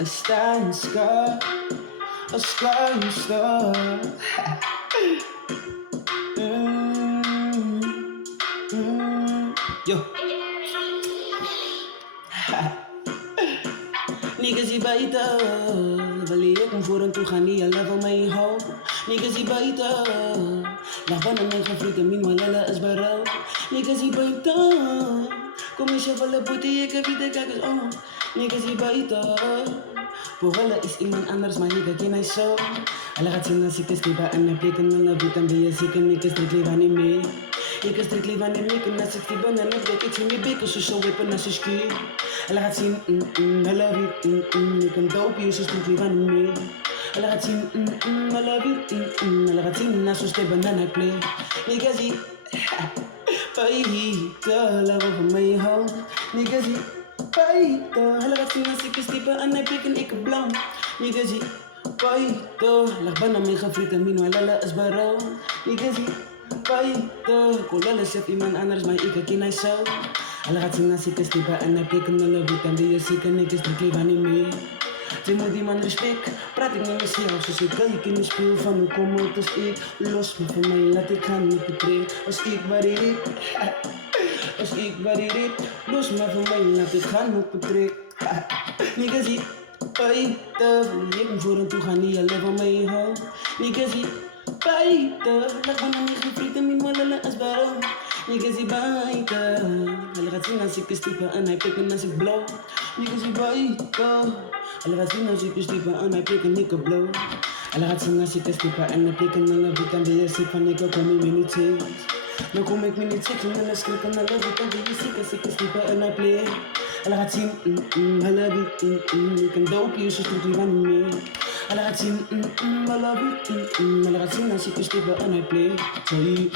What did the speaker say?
A star and scar, a scar and star. Mm, Yo. Niggas hier buiten willen ik om voor en toe gaan niet alleen van mij houden. Niggas hier buiten lag van een eigen vrienden, meanwhile is berouw. Niggas hier buiten kom eens even le boete, ik heb niet de kijkers om. Niggas hier buiten Pohela is iemand anders, maar nigga ken hij zo. Alle gaat zien als ik is tiba en heb ik een love dan ben je zeker niggas strictly van niet mee. Ik is strictly van niet mee, kan als ik die ben en heb ik zie me beken, zo wepen als je ski. Alle gaat zien, I love you, ik ben dope, je zo strictly van niet mee. Alle gaat zien, I love you, alle gaat zien als je stay banana play. Niggas hier, paita, love van mij hou. Niggas hier, paita, alle gaat zien als ik is type en heb ik een blauw. Niggas hier, paita, lag bijna mijn gevrieten, meanwhile is berouw. Niggas hier, paita, kolala zet iemand anders, maar ik ken hij zo. Alle gaat zien als ik is type en heb ik een love dan ben je zeker niggas strictly van niet meer. Je moet iemand respect, praat ik met mezelf zoals ik kan. Je kan niet speel van me, kom uit als ik. Los me van mij, laat ik gaan op de tree. Als ik waardeer, als ik waardeer, los me van mij, laat ik gaan op de tree. Niggas hier, buiten, ik moet voor en toe gaan, niet alleen van mij houden. Niggas hier, buiten, laat me niet gevreten, mijn mannen als waarom. Niggas hier buiten, alle gaat zien als ik is type en hij pikken als ik blow. Niggas hier buiten, alle gaat zien als ik is type en hij pikken ik blow. Alle gaat zien als ik is type en hij pikken en hij pikken ben je ziek van ik kom ik me niet steeds. Dan kom ik me niet zitten en hij schrikt en hij love it dan ben je ziek als ik is type en hij play. Alle gaat zien, I love you, ik ben dope, je zo strictly van niet meer. Alle gaat zien, I love you, alle gaat zien als ik is type en hij play. Sorry.